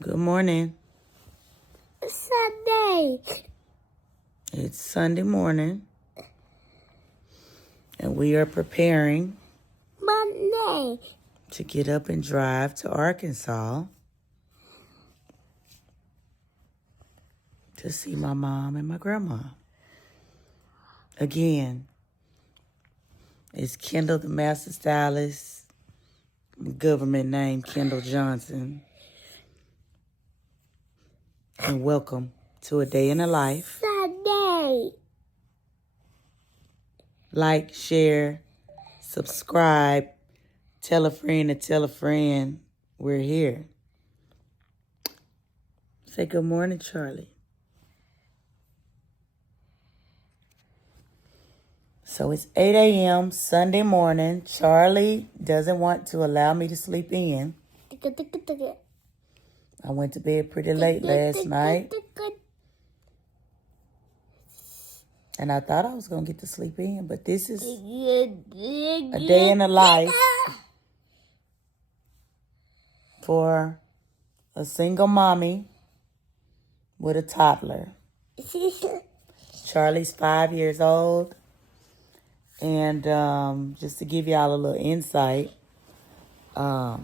Good morning. Sunday. It's Sunday morning, and we are preparing Monday. to get up and drive to Arkansas to see my mom and my grandma. Again, it's Kendall, the master stylist, government name Kendall Johnson, and welcome to a day in the life. Sunday. Like, share, subscribe, tell a friend to tell a friend. We're here. Say good morning, Charlie. So it's 8 a.m. Sunday morning. Charlie doesn't want to allow me to sleep in. I went to bed pretty late last night, and I thought I was going to get to sleep in, but this is a day in the life for a single mommy with a toddler. Charlie's 5 years old. And just to give y'all a little insight, I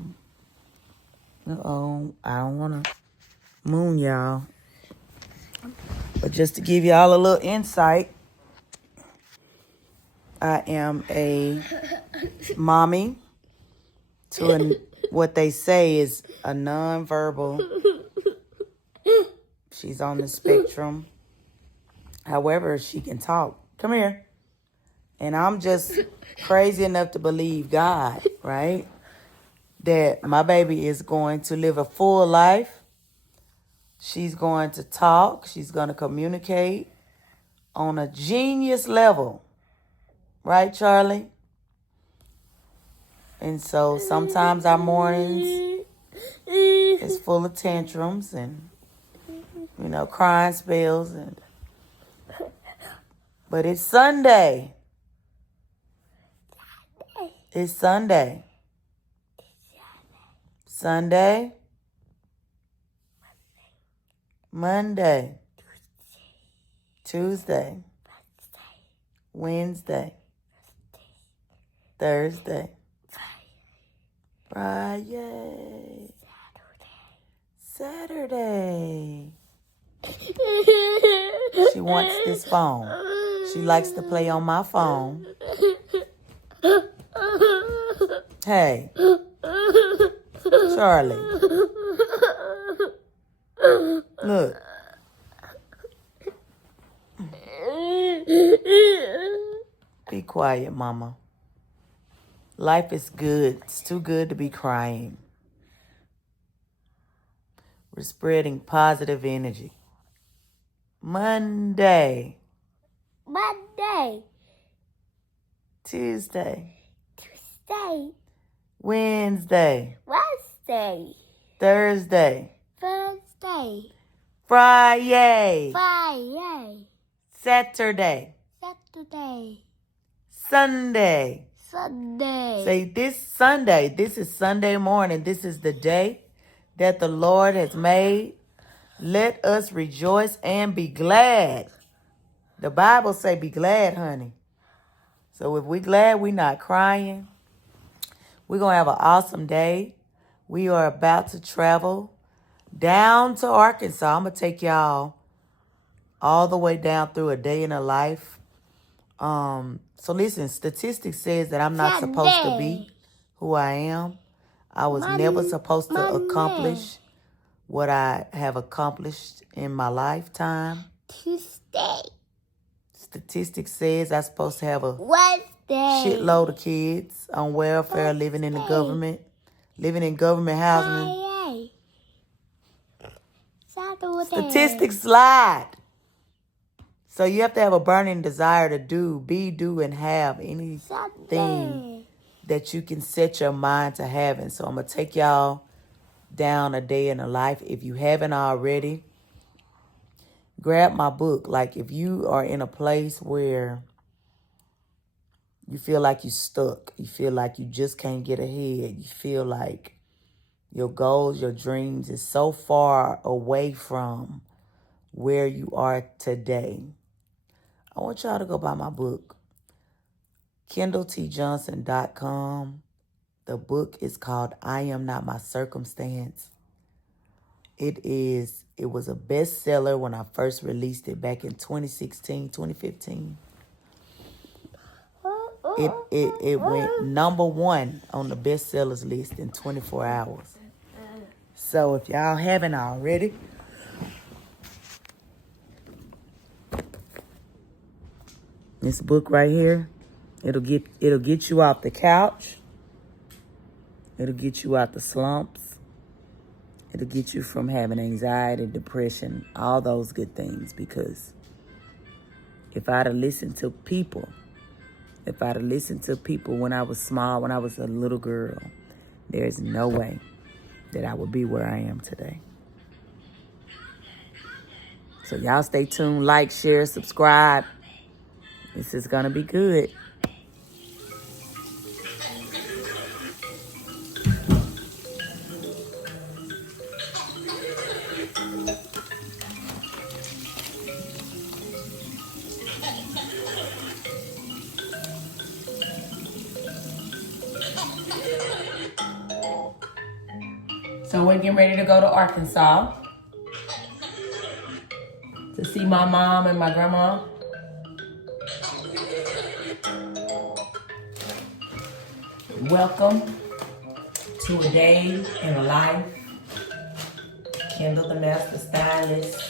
don't want to moon y'all, but just to give y'all a little insight, I am a mommy to what they say is a nonverbal. She's on the spectrum. However, she can talk. Come here. And I'm just crazy enough to believe God, right? That my baby is going to live a full life. She's going to talk. She's going to communicate on a genius level. Right, Charlie? And so sometimes our mornings is full of tantrums and, crying spells. But it's Sunday. It's Sunday. Sunday. Monday. Tuesday. Wednesday. Thursday. Friday. Saturday. She wants this phone. She likes to play on my phone. Hey, Charlie. Look. Be quiet, Mama. Life is good. It's too good to be crying. We're spreading positive energy. Monday. Tuesday. Wednesday. Thursday. Friday. Saturday. Sunday. Say this Sunday. This is Sunday morning. This is the day that the Lord has made. Let us rejoice and be glad. The Bible say be glad, honey. So if we glad, we not crying. We're going to have an awesome day. We are about to travel down to Arkansas. I'm going to take y'all all the way down through a day in a life. So listen, statistics says that I'm not supposed to be who I am. I was never supposed to accomplish what I have accomplished in my lifetime. Tuesday. Statistics says I'm supposed to have a Wednesday. shitload of kids on welfare, living in the government, living in government housing. Saturday. Statistics lied. So you have to have a burning desire to do, and have anything that you can set your mind to having. So I'm going to take y'all down a day in a life. If you haven't already, grab my book. Like if you are in a place where you feel like you're stuck, you feel like you just can't get ahead, you feel like, your goals, your dreams is so far away from where you are today, I want y'all to go buy my book, KendallTJohnson.com. The book is called I Am Not My Circumstance. It was a bestseller when I first released it back in 2016, 2015. It went #1 on the bestsellers list in 24 hours. So if y'all haven't already, this book right here, it'll get you off the couch. It'll get you out the slumps. It'll get you from having anxiety, depression, all those good things. Because if I'd have listened to people when I was small, when I was a little girl, there's no way that I would be where I am today. So y'all stay tuned, like, share, subscribe. This is gonna be good. So we're getting ready to go to Arkansas to see my mom and my grandma. Welcome to a day in a life. Kendall the Master Stylist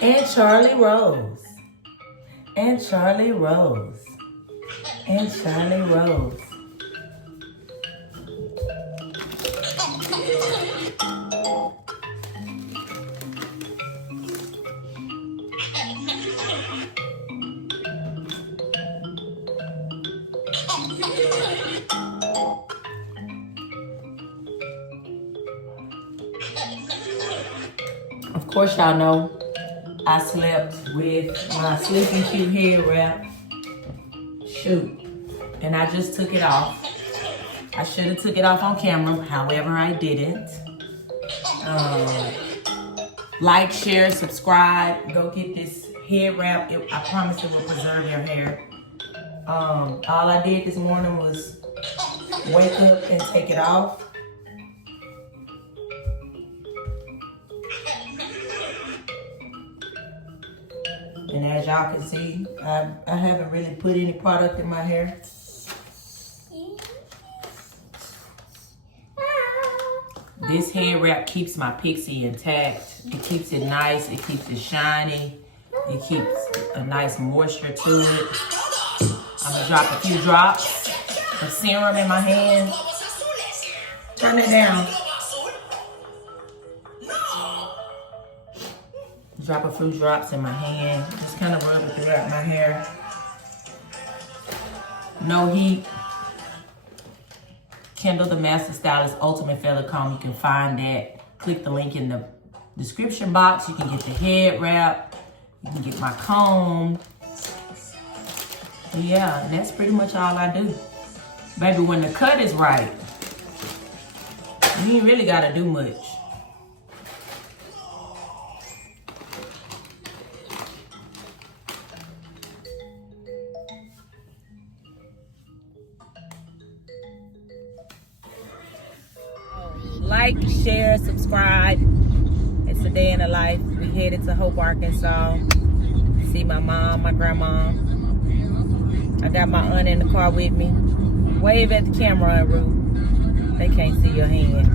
and Charlie Rose. And Charlie Rose. And Charlie Rose. Of course, y'all know I slept with my Sleeping Cute head wrap. Shoot. And I just took it off. I should have took it off on camera. However, I didn't. Like, share, subscribe. Go get this head wrap. I promise it will preserve your hair. All I did this morning was wake up and take it off. And as y'all can see, I haven't really put any product in my hair. This hair wrap keeps my pixie intact. It keeps it nice, it keeps it shiny. It keeps a nice moisture to it. I'm gonna drop a few drops of serum in my hand. Turn it down. Drop a few drops in my hand. Just kind of rub it throughout my hair. No heat. Kendall the Master Stylist Ultimate Feather Comb. You can find that. Click the link in the description box. You can get the head wrap. You can get my comb. Yeah, and that's pretty much all I do. Baby, when the cut is right, you ain't really gotta do much. Like, share, subscribe. It's a day in the life. We headed to Hope, Arkansas. See my mom, my grandma. I got my aunt in the car with me. Wave at the camera, Ruth. They can't see your hand.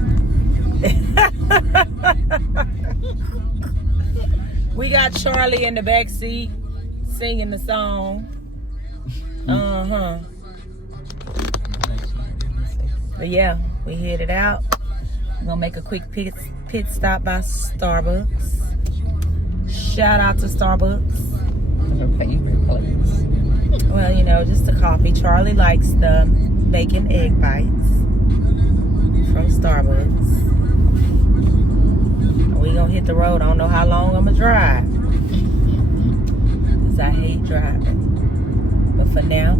We got Charlie in the back seat singing the song. But yeah, we headed out. I'm gonna make a quick pit stop by Starbucks. Shout out to Starbucks. Her favorite place. Well, you know, just a coffee. Charlie likes the bacon egg bites from Starbucks. We gonna hit the road. I don't know how long I'm gonna drive, cause I hate driving. But for now,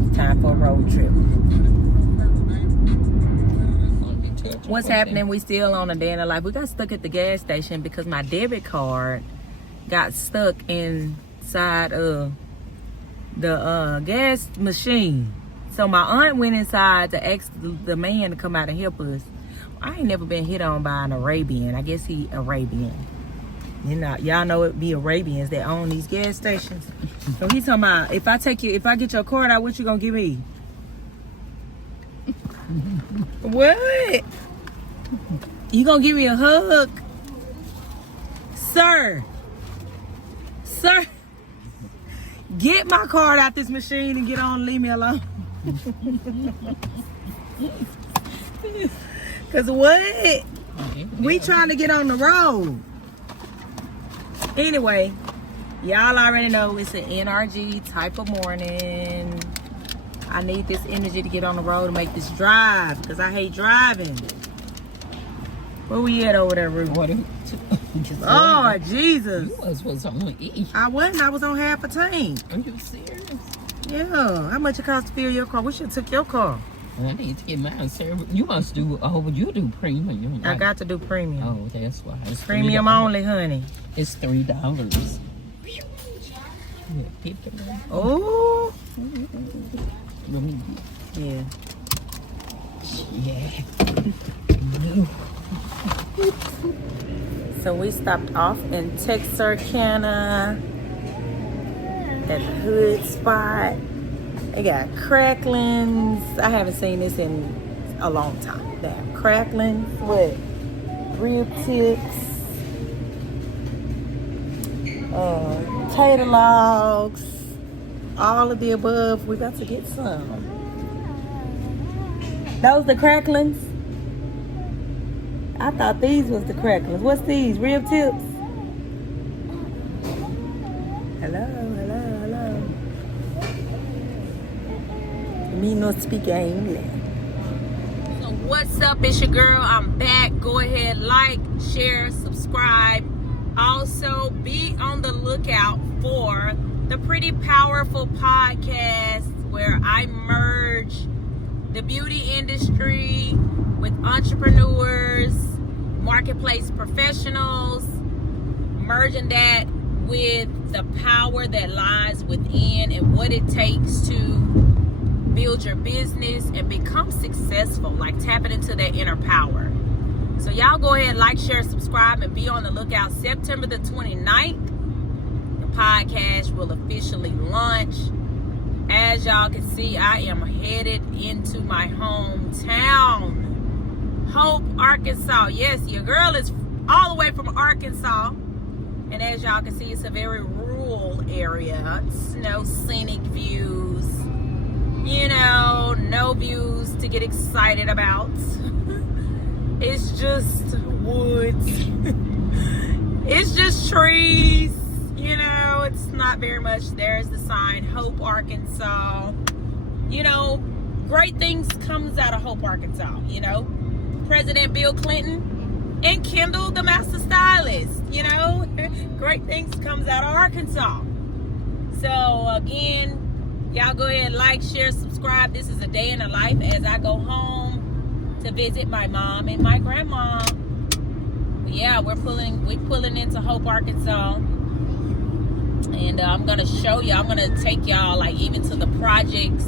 it's time for a road trip. Gonna be too What's happening? We still on a day in the life. We got stuck at the gas station because my debit card got stuck inside of the gas machine. So my aunt went inside to ask the man to come out and help us. I ain't never been hit on by an Arabian. I guess he Arabian. You know, y'all know it be Arabians that own these gas stations. So he's talking about if I get your card out, what you gonna give me? What? You gonna give me a hug? Sir, get my card out this machine and get on and leave me alone. Cause what? We trying to get on the road. Anyway, y'all already know it's an NRG type of morning. I need this energy to get on the road to make this drive because I hate driving. Where we at over there, Ruth? Oh, Jesus. You was on E. I wasn't. I was on half a tank. Are you serious? Yeah. How much it cost to fill your car? We should have took your car. I need to get mine, sir. You must do, you do premium. I got to do premium. Oh, that's why. It's Premium $3. only, honey. It's $3. Oh. Yeah. Yeah. So we stopped off in Texarkana at the hood spot. They got cracklings. I haven't seen this in a long time. They have cracklings with rib tips, tater logs, all of the above. We got to get some. Those the cracklings? I thought these was the cracklings. What's these? Rib tips? Hello. Me no speak English. So what's up? It's your girl. I'm back. Go ahead, like, share, subscribe. Also, be on the lookout for the Pretty Powerful podcast where I merge the beauty industry with entrepreneurs, marketplace professionals, merging that with the power that lies within and what it takes to build your business and become successful, like tapping into that inner power. So y'all go ahead, like, share, subscribe, and be on the lookout. September the 29th, the podcast will officially launch. As y'all can see, I am headed into my hometown, Hope, Arkansas. Yes, your girl is all the way from Arkansas. And as y'all can see, it's a very rural area. No scenic views. You know, no views to get excited about. It's just woods. It's just trees. You know, it's not very much. There's the sign, Hope, Arkansas. You know, great things comes out of Hope, Arkansas. You know, President Bill Clinton and Kendall, the master stylist. You know, great things comes out of Arkansas. So again, y'all go ahead, like, share, subscribe. This is a day in the life as I go home to visit my mom and my grandma. Yeah, we're pulling into Hope, Arkansas. And I'm going to show you, I'm going to take y'all like even to the projects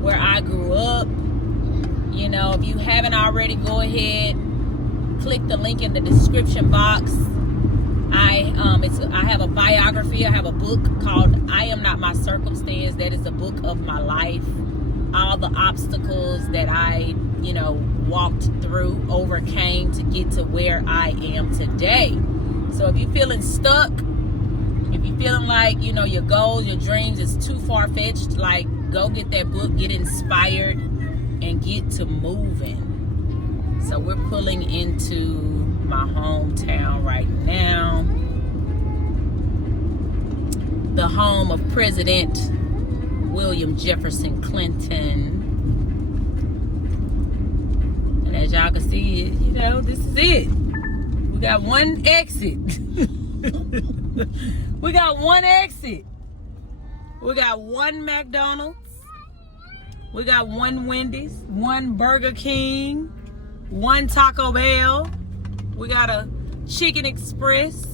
where I grew up. You know, if you haven't already, go ahead, click the link in the description box. I have a biography. I have a book called I Am Not My Circumstance. That is a book of my life. All the obstacles that I, you know, walked through, overcame to get to where I am today. So if you're feeling stuck, if you're feeling like, you know, your goals, your dreams is too far-fetched, like, go get that book, get inspired, and get to moving. So we're pulling into my hometown right now. The home of President William Jefferson Clinton. And as y'all can see, you know, this is it. We got one exit. We got one exit. We got one McDonald's. We got one Wendy's, one Burger King, one Taco Bell. We got a Chicken Express.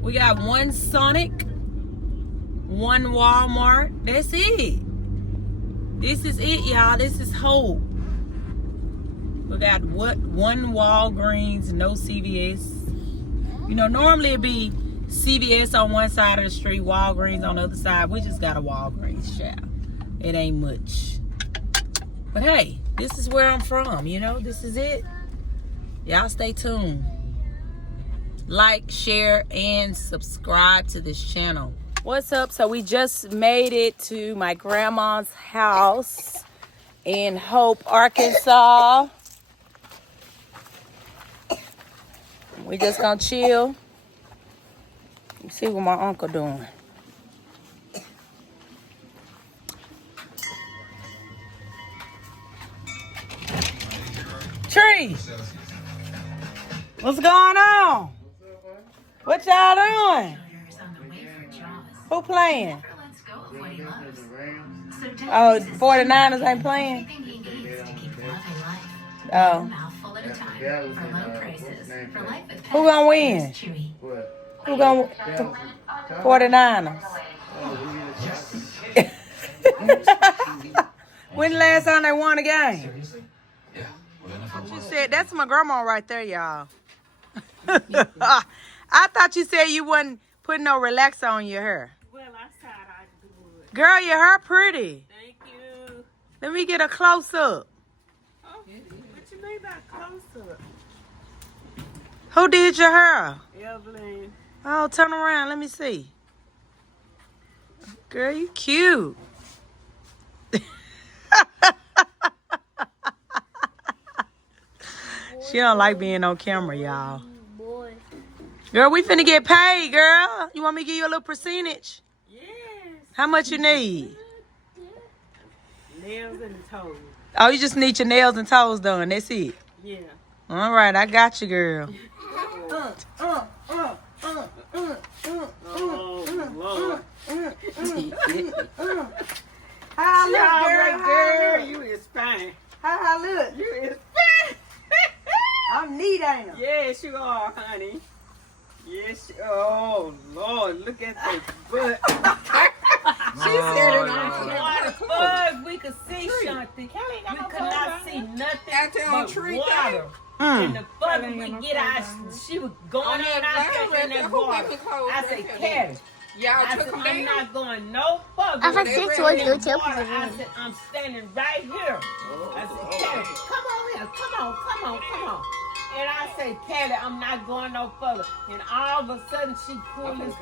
We got one Sonic. One Walmart. That's it. This is it, y'all. This is hope. We got one Walgreens, no CVS. You know, normally it'd be CVS on one side of the street, Walgreens on the other side. We just got a Walgreens, child. It ain't much. But hey, this is where I'm from, you know? This is it. Y'all stay tuned. Like, share, and subscribe to this channel. What's up? So we just made it to my grandma's house in Hope, Arkansas. We just gonna chill. See what my uncle doing. Tree, what's going on? What y'all doing? Who playing? Oh, 49ers ain't playing? Oh. Who gonna win? Who gonna 49ers? When the last time they won a game? She said, that's my grandma right there, y'all. I thought you said you wasn't putting no relaxer on your hair. Well, I said I would. Girl, your hair pretty. Thank you. Let me get a close-up. Oh, what you mean by close-up? Who did your hair? Evelyn. Oh, turn around. Let me see. Girl, you cute. She don't like being on camera, y'all. Girl, we finna get paid, girl. You want me to give you a little percentage? Yes. How much you need? Nails and toes. Oh, you just need your nails and toes done. That's it. Yeah. All right, I got you, girl. Oh, Lord. How I look, Girl, you is fine. How I look? You is fine. I'm neat, ain't I? Yes, you are, honey. Yes, oh, Lord, look at the butt. She said it on Water bugs, we could see something. We could not see nothing but water. And the bug would get out. She was going in out there in that water. I said, Carrie. I said, I'm not going no further. I said, They "Sit were in towards the your water. temple." I said, I'm standing right here. I said, Carrie, come on here. Come on. And I said, Kelly, I'm not going no further. And all of a sudden, she pulled this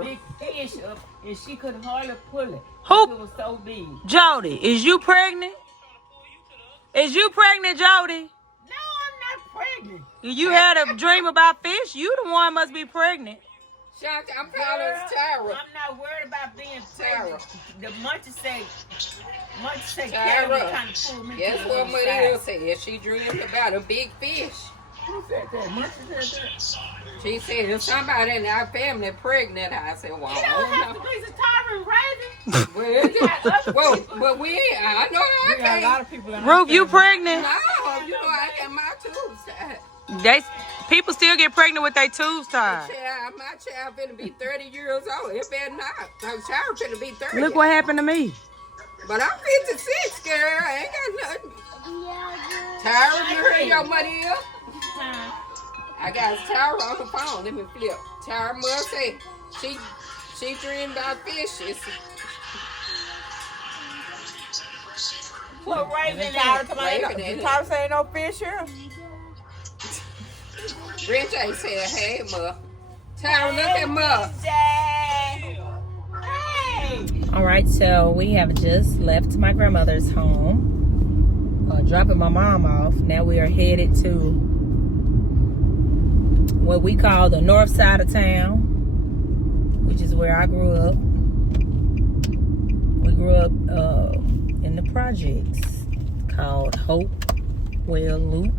big fish up, and she could hardly pull it. Who? It was so big. Jody, is you pregnant? Is you pregnant, Jody? No, I'm not pregnant. You had a dream about fish? You the one must be pregnant. Shanta, I'm calling Tara. I'm not worried about being Tara. pregnant. The Munchie say Tara. Kelly trying to pull me Guess to the what other Maria side. said? She dreamed about a big fish. Who said that? Munchie said that? She said, if somebody in our family pregnant, I said, well, You I don't have don't to know. be a Tyron Raven. But we ain't, I know I can't. of people in Ruth, you pregnant? No, you know I got my tubes tied. People still get pregnant with their tubes tied. My child finna be 30 years old. It better not. My child finna be 30. Look what happened to me. But I'm 56, girl. I ain't got nothing. Tara, you heard your money here? I got Tara on the phone. Let me flip. Tara must say she dreamed about fishes. What Raven Tara say no fish here. Bridget said, hey, ma. Tara, look at ma. All right, so we have just left my grandmother's home, dropping my mom off. Now we are headed to what we call the north side of town, which is where I grew up. We grew up in the projects called Hope Well Loop.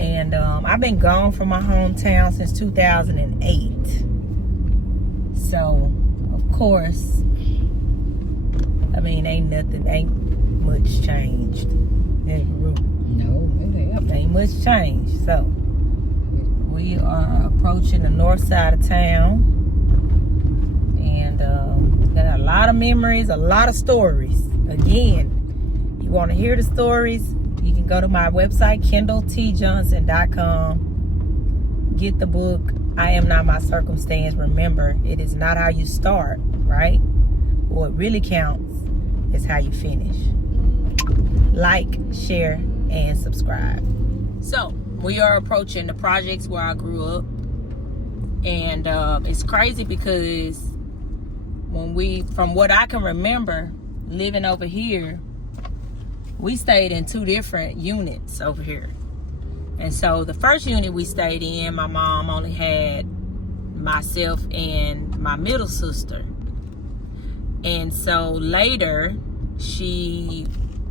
And I've been gone from my hometown since 2008. So, of course, I mean, ain't much changed. that group. No, it ain't. Ain't much change. So we are approaching the north side of town, and got a lot of memories, a lot of stories. Again, you want to hear the stories, you can go to my website, KendallTJohnson.com. Get the book, I Am Not My Circumstance. Remember, it is not how you start, right? What really counts is how you finish. Like, share, and subscribe. So, we are approaching the projects where I grew up. And it's crazy because from what I can remember, living over here, we stayed in 2 different units over here. And so the first unit we stayed in, my mom only had myself and my middle sister. And so later, she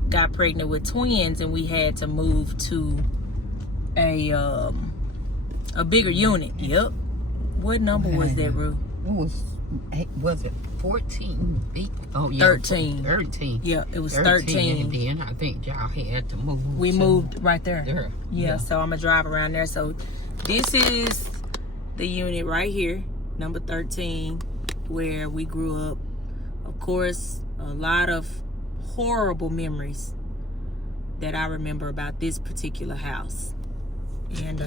got pregnant with twins, and we had to move to a bigger unit. Yep. What number was that, Rue? Was it 14 feet? Oh, yeah. 13. 13. Yeah, it was 13. And then I think y'all had to move. We moved right there. There. Yeah, so I'm going to drive around there. So this is the unit right here, number 13, where we grew up. Of course, a lot of horrible memories that I remember about this particular house. And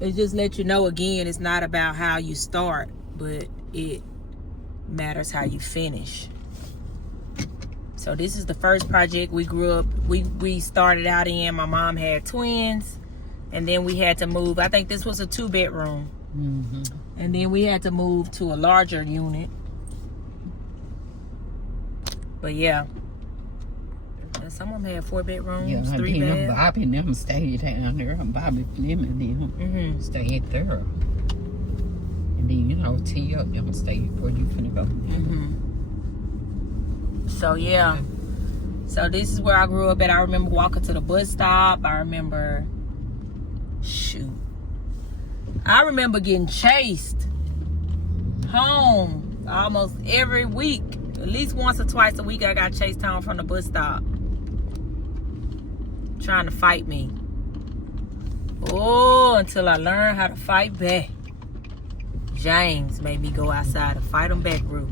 it just let you know, again, it's not about how you start, but it matters how you finish. So this is the first project we grew up. We started out in. My mom had twins, and then we had to move. I think this was a 2-bedroom. Mm-hmm. And then we had to move to a larger unit. But yeah. Some of them had 4 bedrooms, 3 beds. Bobby and them stayed down there. Bobby Fleming them stayed there. And then, Tia them stayed where you finna go. So yeah. So this is where I grew up at. I remember walking to the bus stop. I remember getting chased home almost every week. At least once or twice a week I got chased home from the bus stop, trying to fight me. Oh, until I learned how to fight back. James made me go outside and fight him back, Rue.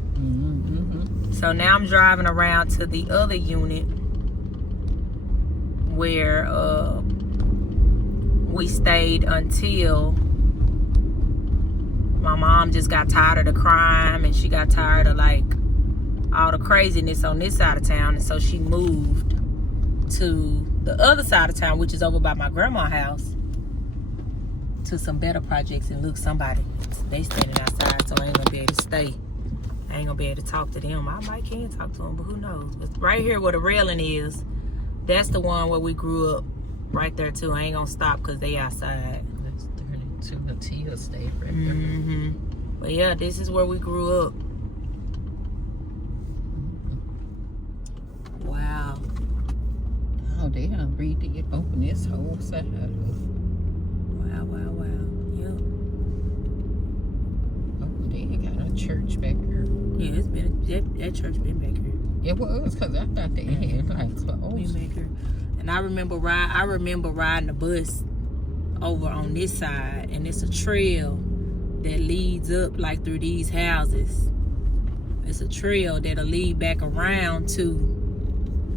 So now I'm driving around to the other unit where we stayed until my mom just got tired of the crime, and she got tired of like all the craziness on this side of town, and so she moved to the other side of town, which is over by my grandma's house, to some better projects. And look, they standing outside, so I ain't gonna be able to stay. I ain't gonna be able to talk to them. I might can talk to them, but who knows? But right here where the railing is, that's the one where we grew up. Right there too. I ain't gonna stop because they outside. Let's turn it to the Tia stay right there. But yeah, this is where we grew up. Wow. Oh, they done redid it, open this whole side up. Wow. Yep. Oh, they got a church back here. Yeah, it's been that church been back here. It was, because I thought they had like clothes. And I remember riding the bus over on this side, and it's a trail that leads up like through these houses. It's a trail that'll lead back around to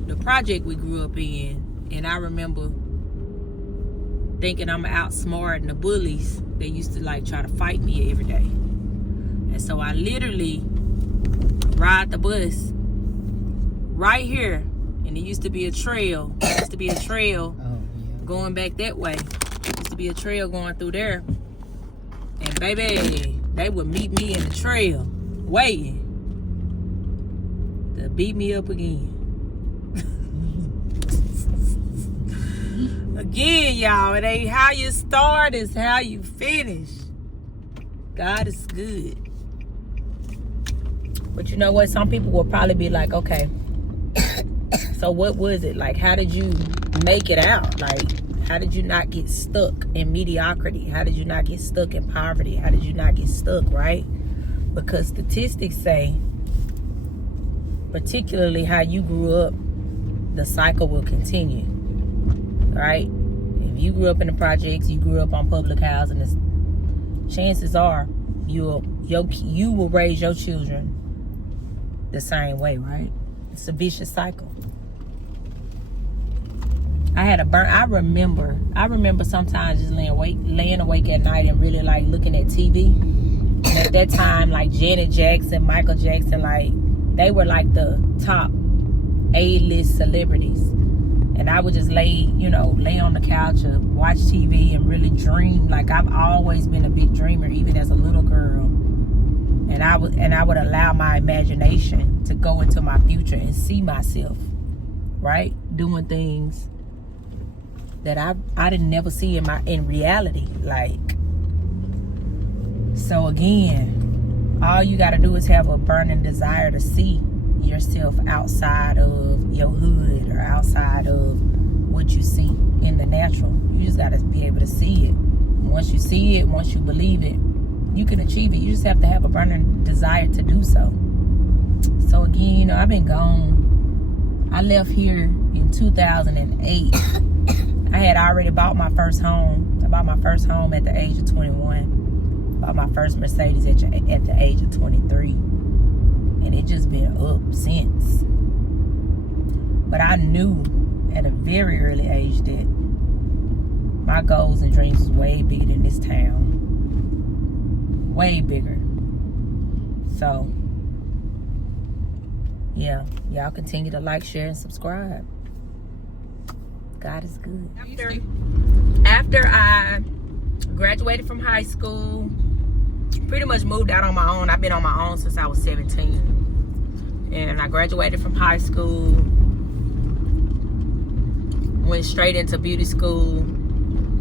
the project we grew up in. And I remember thinking I'm outsmarting the bullies. They used to like try to fight me every day. And so I literally ride the bus right here. And it used to be a trail. Going back that way. There used to be a trail going through there. And baby, they would meet me in the trail, waiting to beat me up again. Again, y'all, it ain't how you start, it's how you finish. God is good. But you know what? Some people will probably be like, okay, so what was it? Like, how did you make it out? Like, how did you not get stuck in mediocrity? How did you not get stuck in poverty? How did you not get stuck, right? Because statistics say, particularly how you grew up, the cycle will continue, right? If you grew up in the projects, you grew up on public housing, chances are you will raise your children the same way, right? It's a vicious cycle. I remember sometimes just laying awake at night and really like looking at TV. And at that time, like Janet Jackson, Michael Jackson, like they were like the top A-list celebrities. And I would just lay on the couch and watch TV and really dream. Like I've always been a big dreamer, even as a little girl. And I would allow my imagination to go into my future and see myself, right, doing things that I didn't never see in reality. Like, so again, all you got to do is have a burning desire to see yourself outside of your hood or outside of what you see in the natural. You just got to be able to see it. Once you see it, once you believe it, you can achieve it. You just have to have a burning desire to do so. So again, I've been gone. I left here in 2008. I had already bought my first home. I bought my first home at the age of 21. Bought my first Mercedes at the age of 23. And it just been up since. But I knew at a very early age that my goals and dreams was way bigger than this town. Way bigger. So, yeah. Y'all continue to like, share, and subscribe. God is good. After I graduated from high school, pretty much moved out on my own. I've been on my own since I was 17. And I graduated from high school, went straight into beauty school,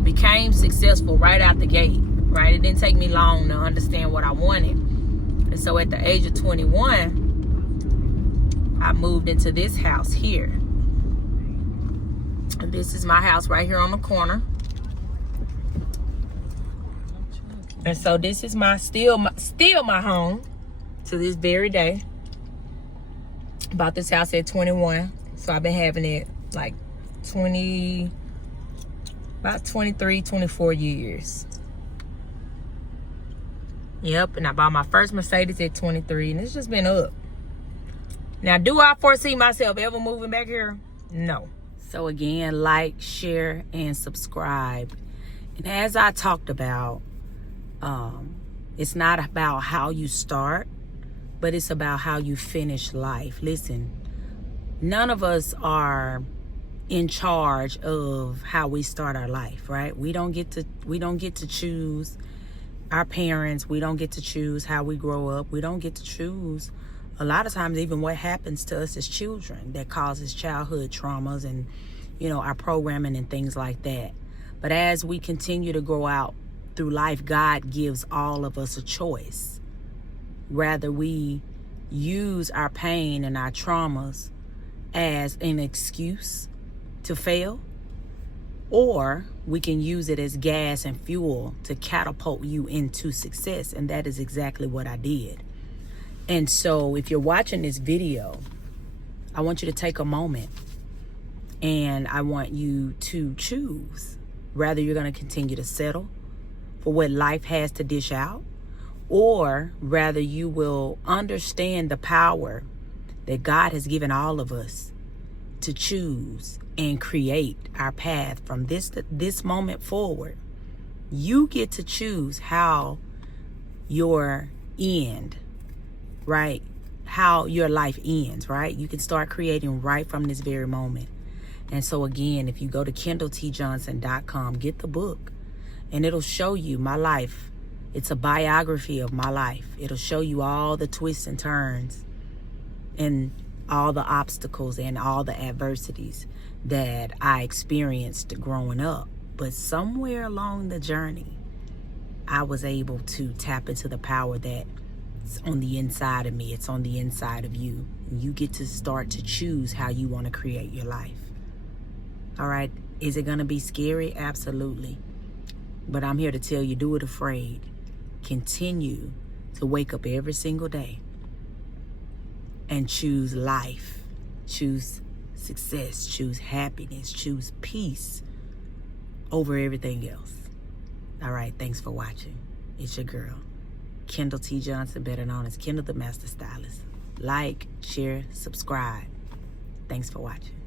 became successful right out the gate, right? It didn't take me long to understand what I wanted. And so at the age of 21, I moved into this house here. And this is my house right here on the corner. And so this is still my home to this very day. Bought this house at 21. So I've been having it like about 23, 24 years. Yep, and I bought my first Mercedes at 23, and it's just been up. Now, do I foresee myself ever moving back here? No. So again, like, share, and subscribe. And as I talked about, it's not about how you start, but it's about how you finish life. Listen, none of us are in charge of how we start our life, right? We don't get to choose our parents. We don't get to choose how we grow up. We don't get to choose a lot of times even what happens to us as children that causes childhood traumas and, our programming and things like that. But as we continue to grow out through life, God gives all of us a choice. Rather we use our pain and our traumas as an excuse to fail, or we can use it as gas and fuel to catapult you into success. And that is exactly what I did. And so if you're watching this video, I want you to take a moment and I want you to choose whether you're going to continue to settle for what life has to dish out, or rather you will understand the power that God has given all of us to choose and create our path from this moment forward. You get to choose how your end, right? How your life ends, right? You can start creating right from this very moment. And so again, if you go to KendallTJohnson.com, get the book, and it'll show you my life. It's a biography of my life. It'll show you all the twists and turns and all the obstacles and all the adversities that I experienced growing up. But somewhere along the journey, I was able to tap into the power that's on the inside of me. It's on the inside of you. And you get to start to choose how you want to create your life. All right. Is it going to be scary? Absolutely. But I'm here to tell you, do it afraid. Continue to wake up every single day and choose life. Choose success, choose happiness, choose peace over everything else. All right, thanks for watching. It's your girl, Kendall T. Johnson, better known as Kendall the Master Stylist. Like, share, subscribe. Thanks for watching.